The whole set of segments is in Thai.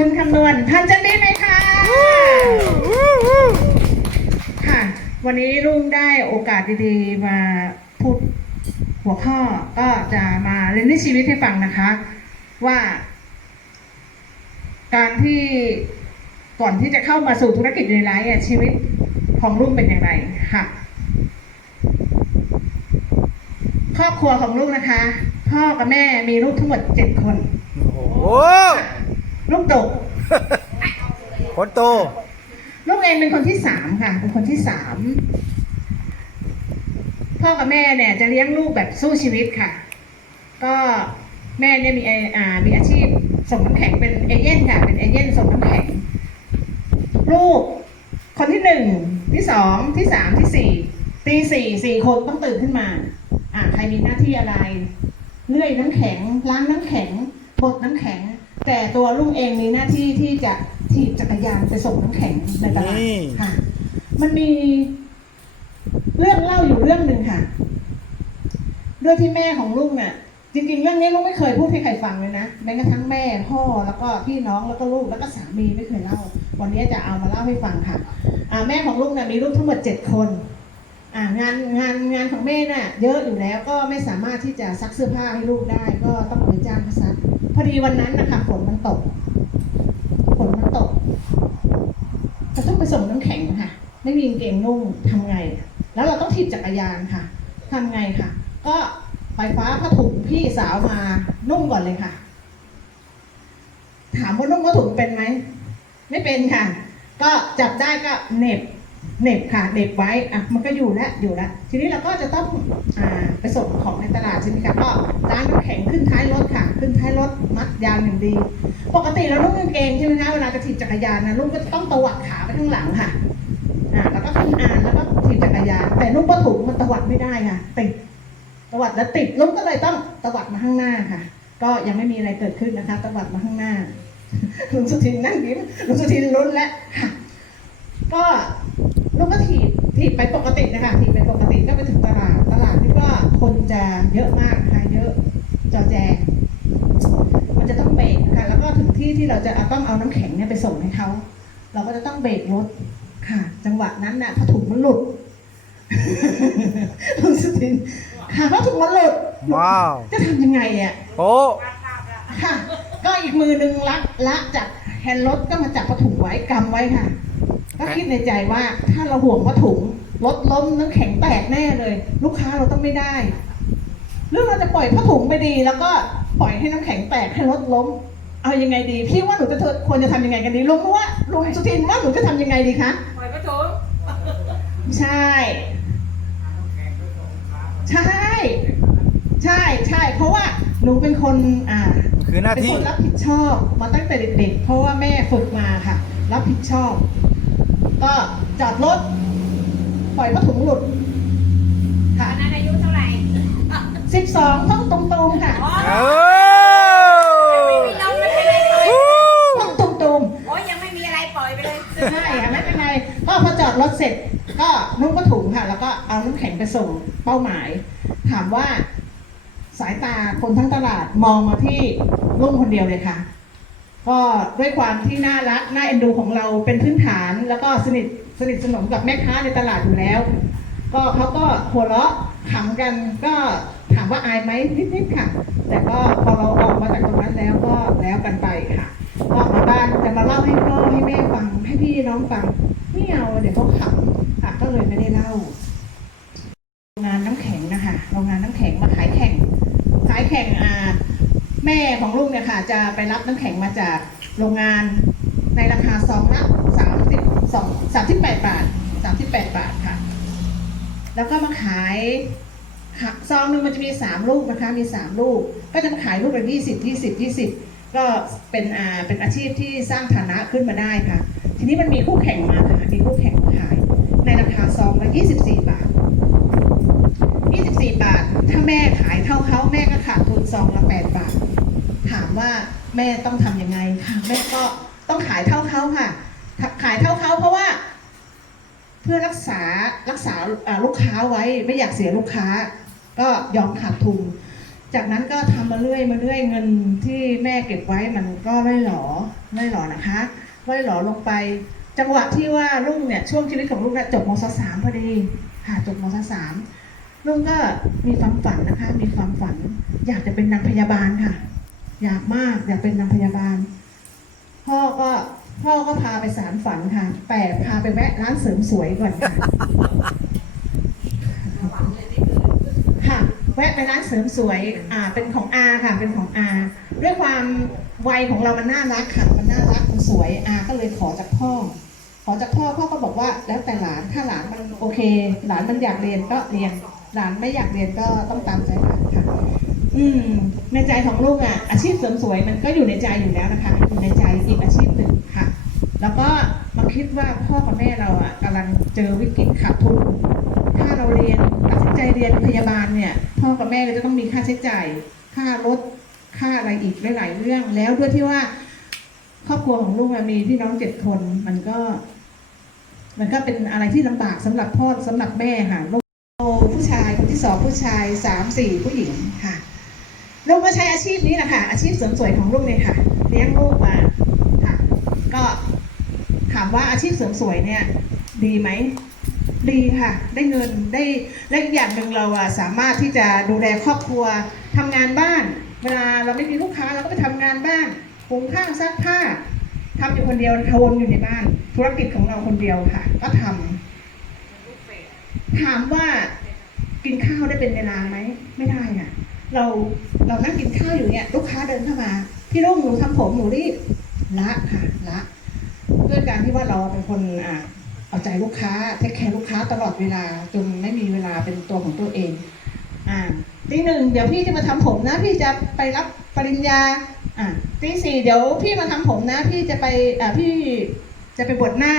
คุณคำนวณทันจะได้ไหมคะค่ะ วันนี้ลุงได้โอกาสดีๆ มาพูดหัวข้อก็จะมาเรียนในชีวิตให้ฟังนะคะ ว่า การที่ก่อนที่จะเข้ามาสู่ธุรกิจในไลฟ์ชีวิตของลุงเป็นอย่างไรค่ะครอบครัวของลูกนะคะ พ่อกับแม่มีลูกทั้งหมดเจ็ดคน ตก คนโต ลูกเองเป็นคนที่สามค่ะ เป็นคนที่สาม พ่อกับแม่เนี่ย จะเลี้ยงลูกแบบสู้ชีวิตค่ะ ก็แม่เนี่ยมีไออ่ามีอาชีพส่งน้ำแข็งเป็นเอเย่นค่ะ เป็นเอเย่นส่งน้ำแข็ง ลูก คนที่หนึ่งที่สองที่สามที่สี่ตีสี่สี่คนต้องตื่นขึ้นมา อ่าใครมีหน้าที่อะไรเลื่อยน้ำแข็งล้างน้ำแข็งบดน้ำแข็ง แต่ตัวลุงเองมีหน้าที่ที่จะถีบจักรยานไปส่งน้ำแข็งในตลาดนี่ค่ะ มันมีเรื่องเล่าอยู่เรื่องหนึ่งค่ะ ด้วยที่แม่ของลุงเนี่ยจริงๆ เรื่องนี้ลุงไม่เคยพูดให้ใครฟังเลยนะแม้กระทั่งแม่พ่อแล้วก็พี่น้องแล้วก็ลูกแล้วก็สามีไม่เคยเล่า วันนี้จะเอามาเล่าให้ฟังค่ะอ่าแม่ของลุงเนี่ยมีลูกทั้งหมดเจ็ดคนอ่างานงานงานของแม่น่ะ เยอะอยู่แล้วก็ไม่สามารถที่จะซักเสื้อผ้าให้ลูกได้ ก็ต้องเอาไปจ้างเขาซัก พอดีวันนั้นนะคะฝนมันตกฝนมันตกจะต้องไปส่งน้ำแข็งค่ะ ไม่มีเกงนุ่งทำไง แล้วเราต้องถีบจักรยานค่ะทำไงค่ะ ก็ไฟฟ้าผ้าถุงพี่สาวมานุ่งก่อนเลยค่ะ ถามว่านุ่งผ้าถุงเป็นไหมไม่เป็นค่ะ ก็จับได้ก็เหน็บเน็บค่ะเน็บไว้อะมันก็อยู่แล้วอยู่แล้วทีนี้เราก็จะต้องอ่าไปส่งของในตลาดใช่ไหมคะก็ร้านน้ำแข็งขึ้นท้ายรถค่ะ ขึ้นท้ายรถมัดยาวอย่างดี ปกติเรานุ่งกางเกงใช่ไหมคะเวลาจะถีบจักรยานนะลุงก็ต้องตวัดขาไปข้างหลังค่ะอ่าแล้วก็ขึ้นอ่านแล้วก็ถีบจักรยาน แต่นุ่งผ้าถุงมันตวัดไม่ได้ค่ะติดตวัดแล้วติดลุงก็เลยต้องตวัดมาข้างหน้าค่ะ ก็ยังไม่มีอะไรเกิดขึ้นนะคะตวัดมาข้างหน้าลุงสุทินนั่งยิ้มลุงสุทินลุ้นแล้วค่ะ ก็ลูกก็ถีบถีบไปปกตินะคะถีบไปปกติก็ไปถึงตลาดตลาดนี่ก็คนจะเยอะมากนะคะเยอะจอแจ มันจะต้องเบรกค่ะ แล้วก็ถึง ที่ที่เราจะต้องเอาน้ำแข็งเนี่ยไปส่งให้เขาเราก็จะต้องเบรกรถค่ะ จังหวะนั้นน่ะผ้าถุงมันหลุดลุงสุทินค่ะผ้าถุงมันหลุดว้าวจะทำยังไงอะโอ้ค่ะ ก็อีกมือหนึ่งละละจากแฮนด์รถก็มาจับผ้าถุงไว้กำไว้ค่ะ ก็คิดในใจว่าถ้าเราห่วงผ้าถุงรถล้มน้ำแข็งแตกแน่เลย ลูกค้าเราต้องไม่ได้หรือเราจะปล่อยผ้าถุงไปดี แล้วก็ปล่อยให้น้ำแข็งแตกให้รถล้ม เอายังไงดีพี่ว่าหนูจะควรจะทำยังไงกันดีลุงว่าลุงสุทินว่าหนูจะทำยังไงดีคะปล่อยกระถุงใช่ ใช่ ใช่ใช่เพราะว่าหนูเป็นคนอ่าคือหน้าเป็นที่คนรับผิดชอบมาตั้งแต่เด็กๆเพราะว่าแม่ฝึกมาค่ะ รับผิดชอบ ก็จอดรถปล่อยผ้าถุงหลุด ตอนนั้นอายุเท่าไหร่ 12ต้องตรงๆค่ะ อ๋อ เออ ไม่มีน้องไม่เป็นไรปล่อย ต้องตรง โอ้ยยังไม่มีอะไรปล่อยไปเลย ๆใช่ค่ะไม่เป็นไรก็พอจอดรถเสร็จ ก็นุ่งผ้าถุงค่ะ แล้วก็เอาน้ำแข็ง ไปส่งเป้าหมาย ถามว่าสายตาคนทั้งตลาดมองมาที่ลุงคนเดียวเลยค่ะ ก็ด้วยความที่น่ารักน่าเอ็นดูของเราเป็นพื้นฐาน แล้วก็สนิทสนิทสนมกับแม่ค้าในตลาดอยู่แล้ว ก็เขาก็หัวเราะขำกันก็ถามว่าอายไหมนิดๆค่ะ แต่ก็พอเราออกมาจากตรงนั้นแล้วก็แล้วกันไปค่ะก็มาบ้านจะมาเล่าให้พ่อให้แม่ฟังให้พี่น้องฟังไม่เอาเดี๋ยวเขาขำค่ะก็เลยไม่ได้เล่า โรงงานน้ำแข็งนะคะโรงงานน้ำแข็งมาขายแข่ง ขายแข่งอ่า แม่ของลุงเนี่ยค่ะ จะไปรับน้ำแข็งมาจากโรงงานในราคาซองละสามสิบสองสามสิบแปดบาทสามสิบแปดบาทค่ะ แล้วก็มาขายซองหนึ่งมันจะมีสามลูกนะคะ มีสามลูก ก็จะมาขายลูกละยี่สิบยี่สิบยี่สิบก็เป็นอ่าเป็นอาชีพที่สร้างฐานะขึ้นมาได้ค่ะ ทีนี้มันมีคู่แข่งมาค่ะมีคู่แข่งมาขาย ในราคาซองละยี่สิบสี่บาท24บสี่บาท ถ้าแม่ขายเท่าเขาแม่ก็ขาดทุนซองละ8บาท ถามว่าแม่ต้องทำยังไงค่ะ แม่ก็ต้องขายเท่าเขาค่ะ ขายเท่าเขาเพราะว่า เพื่อรักษารักษาลูกค้าไว้ไม่อยากเสียลูกค้า ก็ยอมขาดทุนจากนั้นก็ทำมาเรื่อยมาเรื่อยเงินที่แม่เก็บไว้มันก็ไม่หรอไม่หล่อนะคะไม่หล่อลงไป จังหวะที่ว่าลุงเนี่ยช่วงชีวิตของลุงเนี่ยจบมศสามพอดีค่ะจบมศสามลุงก็มีความฝันนะคะ มีความฝัน อยากจะเป็นนางพยาบาลค่ะ อยากมากอยากเป็นนางพยาบาล พ่อก็พ่อก็พาไปสารฝันค่ะ แต่พาไปแวะร้านเสริมสวยก่อนค่ะค่ะ แวะไปร้านเสริมสวย อ่า เป็นของอาค่ะ เป็นของอาด้วยความวัยของเรามันน่ารักค่ะ มันน่ารักมันสวยอาก็เลยขอจากพ่อ ขอจากพ่อพ่อก็บอกว่า แล้วแต่หลานถ้าหลานมันโอเค หลานมันอยากเรียนก็เรียน หลานไม่อยากเรียนก็ต้องตามใจหลานค่ะ อืม ในใจของลูกอะ อาชีพเสริมสวยมันก็อยู่ในใจอยู่แล้วนะคะ อยู่ในใจอีกอาชีพหนึ่งค่ะ แล้วก็มาคิดว่าพ่อกับแม่เราอะกำลังเจอวิกฤตขาดทุน ถ้าเราเรียนตัดสินใจเรียนพยาบาลเนี่ย พ่อกับแม่ก็จะต้องมีค่าใช้จ่าย ค่ารถ ค่าอะไรอีกหลายๆเรื่อง แล้วด้วยที่ว่า ครอบครัวของลูกมีพี่น้องเจ็ดคน มันก็ มันก็เป็นอะไรที่ลำบากสำหรับพ่อสำหรับแม่ค่ะลูกผู้ชายคนที่สองผู้ชายสามสี่ผู้หญิงค่ะ ลูกก็ใช้อาชีพนี้แหละค่ะ อาชีพเสริมสวยของลูกเนี่ยค่ะ เลี้ยงลูกมาค่ะ ก็ถามว่าอาชีพเสริมสวยเนี่ย ดีไหมดีค่ะ ได้เงินได้และอีกอย่างหนึ่งเราอะสามารถที่จะดูแลครอบครัวทำงานบ้าน เวลาเราไม่มีลูกค้าเราก็ไปทำงานบ้านหุงข้าวซักผ้าทำอยู่คนเดียวทวนอยู่ในบ้าน ธุรกิจของเราคนเดียวค่ะ ก็ทำถามว่ากินข้าวได้เป็นเวลาไหมไม่ได้อะ เราเรานั่งกินข้าวอยู่เนี่ยลูกค้าเดินเข้ามาพี่รุ่งหนูทำผมหนูรีบละค่ะละด้วยการที่ว่าเราเป็นคนอ่าเอาใจลูกค้าเทคแคร์ลูกค้าตลอดเวลาจนไม่มีเวลาเป็นตัวของตัวเอง อ่าตีหนึ่งเดี๋ยวพี่จะมาทำผมนะ พี่จะไปรับปริญญา อ่าตีสี่เดี๋ยวพี่มาทำผมนะ พี่จะไปอ่าพี่จะไปบวชหน้า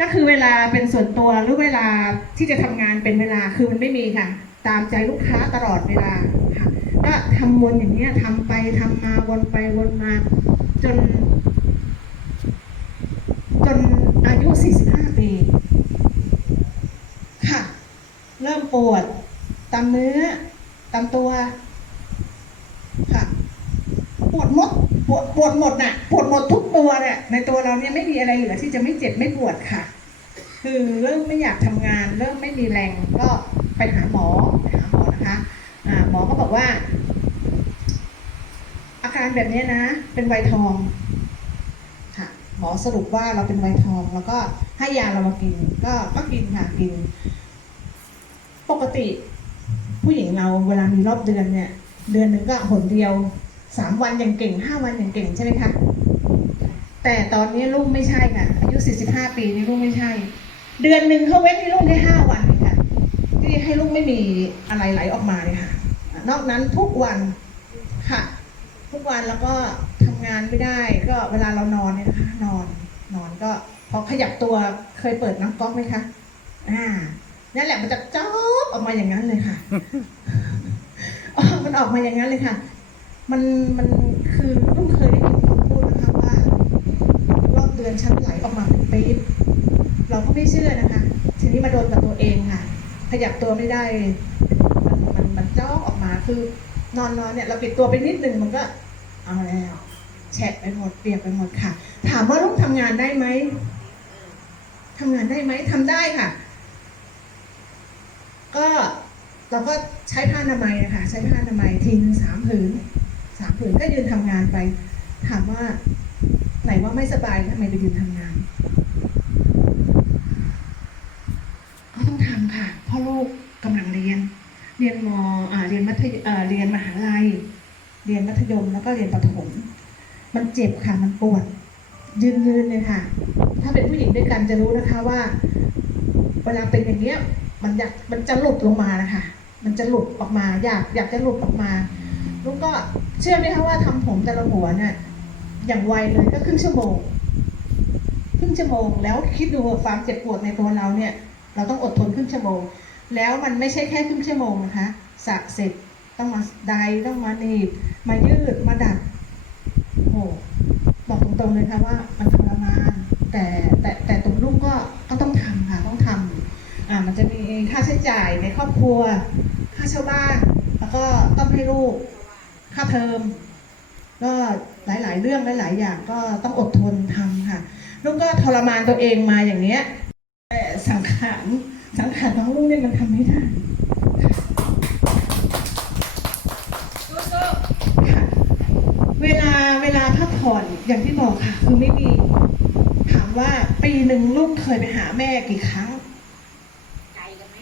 ก็คือเวลาเป็นส่วนตัวหรือเวลาที่จะทำงานเป็นเวลาคือมันไม่มีค่ะ ตามใจลูกค้าตลอดเวลาค่ะก็ทำวนอย่างเนี้ยทำไปทำมาวนไปวนมา จน จนอายุ 45 ปี ค่ะ เริ่มปวดตามเนื้อตามตัว ค่ะ ปวดหมดปวดปวดหมดน่ะ ปวดหมดทุกตัวเนี่ยในตัวเราเนี่ยไม่มีอะไรเหลือที่จะไม่เจ็บไม่ปวดค่ะ คือเริ่มไม่อยากทำงาน เริ่มไม่มีแรงก็ ไปหาหมอไปหาหมอนะคะหมอก็บอกว่า อาการแบบนี้นะ เป็นไวทองค่ะหมอสรุปว่าเราเป็นไวทอง แล้วก็ให้ยาเรามากิน ก็ก็กินค่ะกิน ปกติ ผู้หญิงเราเวลามีรอบเดือนเนี่ย เดือนหนึ่งก็หนเดียวสามวันอย่างเก่งห้าวันอย่างเก่งใช่ไหมคะแต่ตอนนี้ลูกไม่ใช่ค่ะอายุสี่สิบห้าปีนี่ลูกไม่ใช่ เดือนหนึ่งเขาเว้นให้ลูกแค่ห้าวัน ให้ลูกไม่มีอะไรไหลออกมาเลยค่ะ นอกนั้นทุกวันค่ะ ทุกวันแล้วก็ทำงานไม่ได้ ก็เวลาเรานอนเนี่ยนะคะนอนนอนก็พอขยับตัวเคยเปิดน้ำก๊อกไหมคะ อ่า นั่นแหละมันจะจ๊อบออกมาอย่างนั้นเลยค่ะ มันออกมาอย่างนั้นเลยค่ะ มันมันคือต้องเคยได้ยินคนพูดนะคะว่ารอบเดือนฉันไหลออกมาเป็นปี๊บเราก็ไม่เชื่อนะคะ ทีนี้มาโดนกับตัวเองค่ะ ขยับตัวไม่ได้ มันมันมันจ้อกออกมาคือนอนนอนเนี่ยเราปิดตัวไปนิดนึงมันก็เอาแล้วแฉะไปหมดเปียกไปหมดค่ะ ถามว่าลูกทำงานได้ไหมทำงานได้ไหมทำได้ค่ะ ก็เราก็ใช้ผ้าอนามัยนะคะใช้ผ้าอนามัยทีนึงสามผืนสามผืนก็ยืนทำงานไป ถามว่าไหนว่าไม่สบายทำไมไปยืนทำงานก็ต้อง ทำค่ะพราะลูกกำลังเรียน เรียนมอเรียนมัธยเรียนมหาลัย เรียนมัธยมแล้วก็เรียนประถม มันเจ็บค่ะมันปวด ยืนยืนเลยค่ะ ถ้าเป็นผู้หญิงด้วยกันจะรู้นะคะว่า เวลาเป็นอย่างเนี้ยมันอยากมันจะหลุดลงมานะคะ มันจะหลุดออกมา อยากอยากจะหลุดออกมาลูกก็เชื่อไหมคะว่าทำผมแต่ละหัวเนี่ย อย่างไวเลยก็ครึ่งชั่วโมงครึ่งชั่วโมงแล้วคิดดูความเจ็บปวดในตัวเราเนี่ย เราต้องอดทนครึ่งชั่วโมง แล้วมันไม่ใช่แค่ครึ่งชั่วโมงนะคะสระเสร็จต้องมาไดร์ต้องมาหนีบมายืดมาดัดโอ้บอกตรงๆเลยค่ะว่ามันทรมานแต่แต่แต่ตรงลูกก็ก็ต้องทำค่ะต้องทำอ่ามันจะมีค่าใช้จ่ายในครอบครัว ค่าเช่าบ้าน แล้วก็ต้องให้ลูกค่าเทอมก็หลายๆ เรื่องหลาย ๆ อย่างก็ต้องอดทนทำค่ะลุงก็ทรมานตัวเองมาอย่างเนี้ย ขารสังขารของลุงเนี่ยมันทำไม่ได้สู้ค่ะเวลาเวลาพักผ่อนอย่างที่บอกค่ะ คือไม่มีถามว่าปีหนึ่งลูกเคยไปหาแม่กี่ครั้งๆไกลกันไหม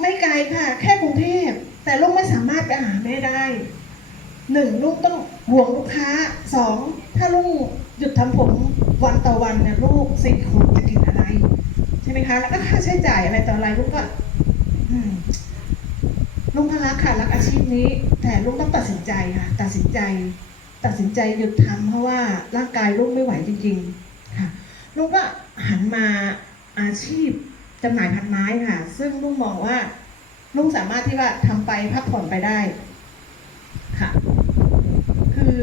ไม่ไกลค่ะ แค่กรุงเทพแต่ลูกไม่สามารถไปหาแม่ได้หนึ่งลูกต้องห่วงลูกค้าสองถ้าลูกหยุดทำผมวันต่อวันเนี่ยลูกสี่คนจะกินอะไรใช่ไหมคะ แล้วก็ค่าใช้จ่ายอะไรต่ออะไรลูกก็ลุงก็รักค่ะรักอาชีพนี้ แต่ลุงต้องตัดสินใจค่ะ ตัดสินใจ ตัดสินใจหยุดทำเพราะว่าร่างกายลุงไม่ไหวจริง ๆ ค่ะลุงก็หันมาอาชีพจำหน่ายพันไม้ค่ะ ซึ่งลุงมองว่าลุงสามารถที่ว่าทำไปพักผ่อนไปได้ ค่ะ คือ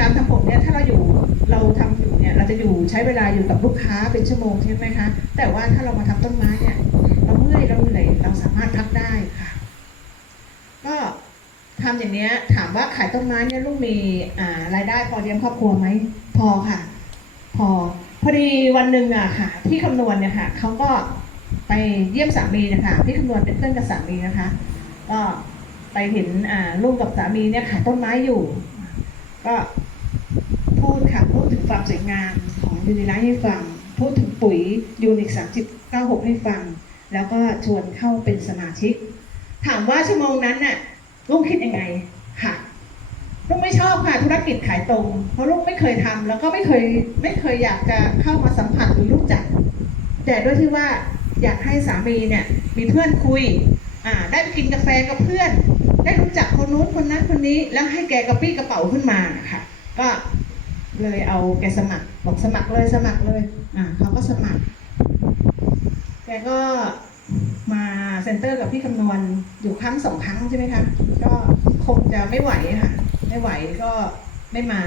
การทำผมเนี่ยถ้าเราอยู่เราทำอยู่ จะอยู่ใช้เวลาอยู่กับลูกค้าเป็นชั่วโมงใช่ไหมคะ แต่ว่าถ้าเรามาทำต้นไม้เนี่ยเราเมื่อยเราเหนื่อยเราสามารถพักได้ค่ะ ก็ทำอย่างเนี้ย ถามว่าขายต้นไม้เนี่ยลูกมีอ่ารายได้พอเลี้ยงครอบครัวไหมพอค่ะ พอ พอดีวันหนึ่งอะค่ะพี่คำนวณเนี่ยค่ะเขาก็ไปเยี่ยมสามีนะคะพี่คำนวณเป็นเพื่อนกับสามีนะคะ ก็ไปเห็นอ่าลูกกับสามีเนี่ยขายต้นไม้อยู่ ก็ ดค่ะ พูดถึงความสวยงามของยูนิไลท์ให้ฟัง พูดถึงปุ๋ยยูนิคสามสิบเก้าหกให้ฟัง แล้วก็ชวนเข้าเป็นสมาชิก ถามว่าชั่วโมงนั้นน่ะลุงคิดยังไงค่ะลุงไม่ชอบค่ะธุรกิจขายตรง เพราะลุงไม่เคยทำแล้วก็ไม่เคยไม่เคยอยากจะเข้ามาสัมผัสหรือรู้จัก แต่ด้วยที่ว่าอยากให้สามีเนี่ยมีเพื่อนคุยอ่าได้ไปกินกาแฟกับเพื่อน ได้รู้จักคนนู้นคนนั้นคนนี้ แล้วให้แกกระปี้กระเป๋าขึ้นมาค่ะ ก็ เลยเอาแกสมัครบอกสมัครเลยสมัครเลยอ่าเขาก็สมัครแกก็มาเซ็นเตอร์กับพี่คำนวณอยู่ครั้งสองครั้งใช่ไหมคะก็คงจะไม่ไหวค่ะ ไม่ไหวก็ไม่มา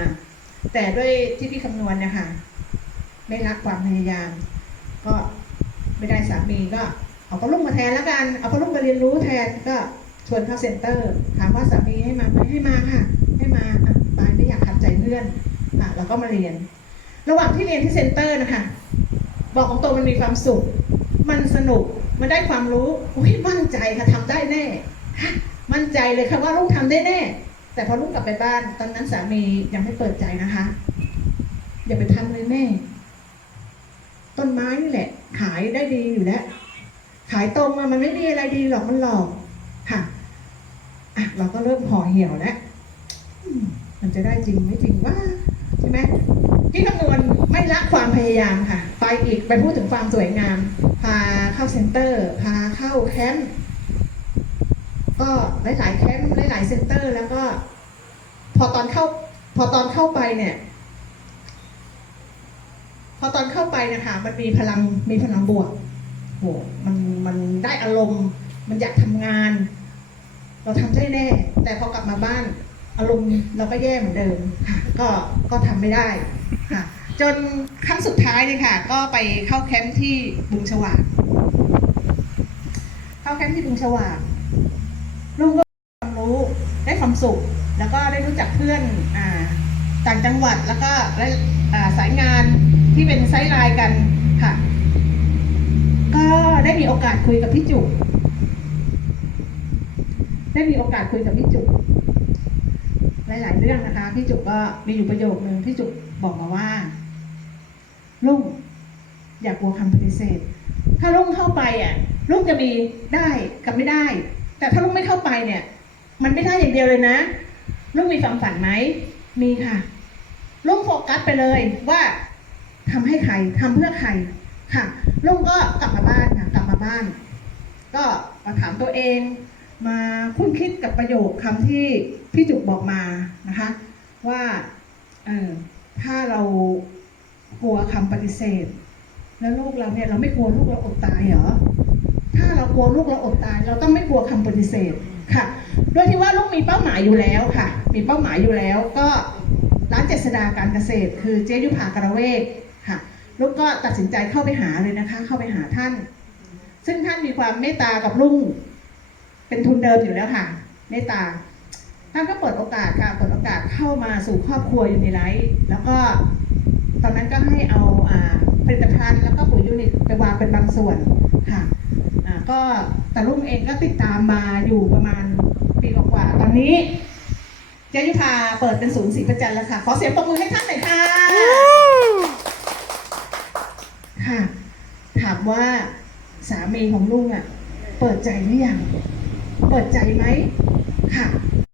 แต่ด้วยที่พี่คำนวณเนี่ยค่ะ ไม่รักความพยายาม ก็ไม่ได้สามีก็เอาพลุงมาแทนแล้วกัน เอาพลุงมาเรียนรู้แทนก็ชวนเข้าเซ็นเตอร์ ถามว่าสามีให้มาไหมให้มาค่ะ ให้มาอะไปไม่อยากขัดใจเพื่อน อะเราก็มาเรียน ระหว่างที่เรียนที่เซ็นเตอร์นะคะ บอกของตัวมันมีความสุข มันสนุก มันได้ความรู้อุ้ยมั่นใจค่ะทำได้แน่ฮะมั่นใจเลยค่ะว่าลูกทำได้แน่ แต่พอลูกกลับไปบ้าน ตอนนั้นสามียังไม่เปิดใจนะคะ อย่าไปทำเลยแม่ ต้นไม้นี่แหละ ขายได้ดีอยู่แล้ว ขายตรงอะมันไม่มีอะไรดีหรอกมันหลอกค่ะอะ เราก็เริ่มห่อเหี่ยวแล้วมันจะได้จริงไม่จริงว่า ใช่ไหมที่คำนวณไม่ละความพยายามค่ะ ไปอีกไปพูดถึงความสวยงาม พาเข้าเซ็นเตอร์ พาเข้าแคมป์ก็หลายๆแคมป์หลายๆเซ็นเตอร์ แล้วก็ พอตอนเข้า พอตอนเข้าไปเนี่ย พอตอนเข้าไปนะคะมันมีพลังมีพลังบวกโหมันมันได้อารมณ์ มันอยากทำงาน เราทำได้แน่ แต่พอกลับมาบ้าน อารมณ์เราก็แย่เหมือนเดิมค่ะก็ก็ทำไม่ได้ค่ะจนครั้งสุดท้ายเนี่ยค่ะ ก็ไปเข้าแคมป์ที่บึงฉวากเข้าแคมป์ที่บึงฉวากลุงก็ได้ความรู้ได้ความสุข แล้วก็ได้รู้จักเพื่อนอ่าต่างจังหวัดแล้วก็ได้อ่าสายงานที่เป็นไซด์ไลน์กันค่ะ ก็ได้มีโอกาสคุยกับพี่จุกได้มีโอกาสคุยกับพี่จุก หลาย ๆ เรื่องนะคะพี่จุกก็มีอยู่ประโยคนึงพี่จุกบอกมาว่าลุงอย่ากลัวคำปฏิเสธ ถ้าลุงเข้าไปอะลุงจะมีได้กับไม่ได้ แต่ถ้าลุงไม่เข้าไปเนี่ย มันไม่ได้อย่างเดียวเลยนะลุงมีความฝันไหมมีค่ะลุงโฟกัสไปเลยว่าทำให้ใครทำเพื่อใครค่ะลุงก็กลับมาบ้านค่ะกลับมาบ้าน ก็มาถามตัวเอง มาคุ้นคิดกับประโยคคำที่ พี่จุกบอกมานะคะ ว่าถ้าเรากลัวคำปฏิเสธ แล้วลูกเราเนี่ยเราไม่กลัวลูกเราอดตายเหรอถ้าเรากลัวลูกเราอดตาย เราต้องไม่กลัวคำปฏิเสธค่ะโดยที่ว่าลูกมีเป้าหมายอยู่แล้วค่ะ มีเป้าหมายอยู่แล้ว ก็ร้านเจษดาการเกษตร คือเจยุพากระเวกค่ะลูกก็ตัดสินใจเข้าไปหาเลยนะคะ เข้าไปหาท่าน ซึ่งท่านมีความเมตตากับลุงเป็นทุนเดิมอยู่แล้วค่ะ เมตตา ท่านก็เปิดโอกาสค่ะเปิดโอกาสเข้ามาสู่ครอบครัวยูนิไลท์แล้วก็ตอนนั้นก็ให้เอาอ่าผลิตภัณฑ์แล้วก็ปุ๋ยยูนิตไปวางเป็นบางส่วนค่ะอ่าก็แต่ลุงเองก็ติดตามมาอยู่ประมาณปีกว่าๆตอนนี้เจยุพาเปิดเป็นศูนย์ศรีประจันทร์แล้วค่ะ ขอเสียงปรบมือให้ท่านหน่อยค่ะค่ะ ถามว่าสามีของลุงอะ เปิดใจหรือยัง เปิดใจไหมค่ะ